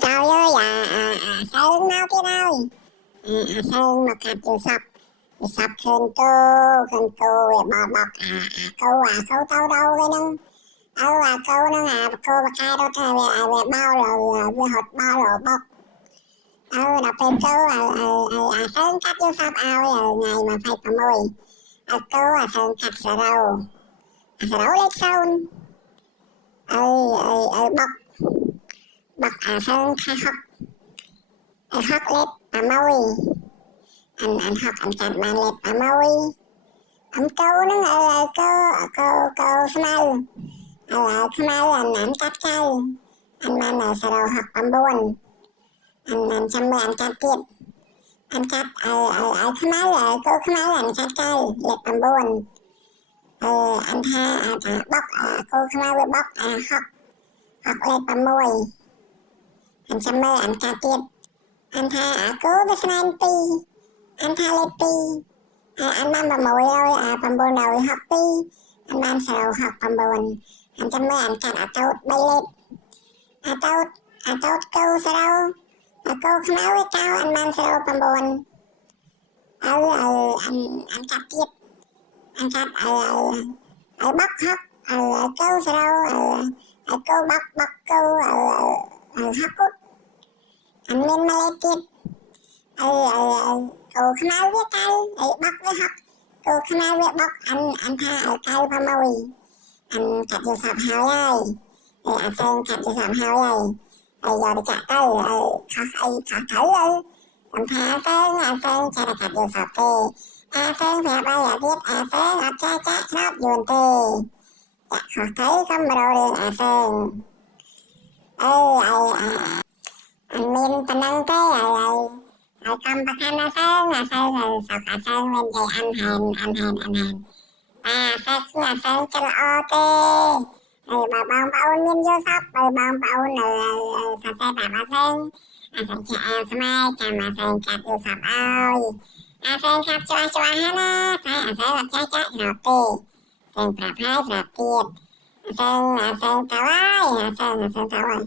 trời ơi Sơn mau kia ơi Sơn mà cặp sập khen cô bò bọc câu tao đâu cái nâng câu nâng cô mà khai đâu trời về bao rồi về hột bao rồi bọc đọc tên câu Sơn cắt vô sập ngày mà phải cầm môi câu Sơn cắt sợ đâu lên sơn bọc bọc Sơn khai học lết cầm môi anh học anh chặt bàn lết cầm môi câu nâng câu smile smile anh cắt cây anh mang sợ đâu học cầm buồn anh chăm anh cắt tiết anh cắt smile câu smile anh cắt cây lết cầm buồn anh tha bóc cô smile bóc học lết cầm môi anh chăm anh cắt tiết anh tha cô với smile pi anh tha lết pi anh mang bầm môi rồi bầm buồn rồi học pi anh mang sợ học bầm buồn anh chăm anh cắt tốt bay lên tốt câu sợ đâu câu smile với cao anh mang sợ bầm buồn anh cắt tiết anh cắt bóc học câu sợ đâu câu bóc câu học cút anh lên mà lên tiết câu smile với cây bóc với học câu smile với bóc anh tha cây vào môi anh cắt vô sập hào ơi Sơn cắt vô sập hào ơi giờ đi chặt tới khát thử ơi cầm tha Sơn cha cắt vô sập tê Sơn phải bây giờ tiết Sơn cha sắp dùn tê khát thử không mà đồ đi Sơn anh min tình nâng tê cầm bạc khăn Sơn sao cả Sơn lên dây anh hèn Sơn chân ô tê bà bông min vô sắp bà bông sao xe bà Sơn Sơn chạy smile chà mà Sơn chặt vô sắp ơi Sơn sắp chua hả Sơn chặt hợp tê Sơn phạt hai phạt tiết Sơn tao ơi Sơn tao ơi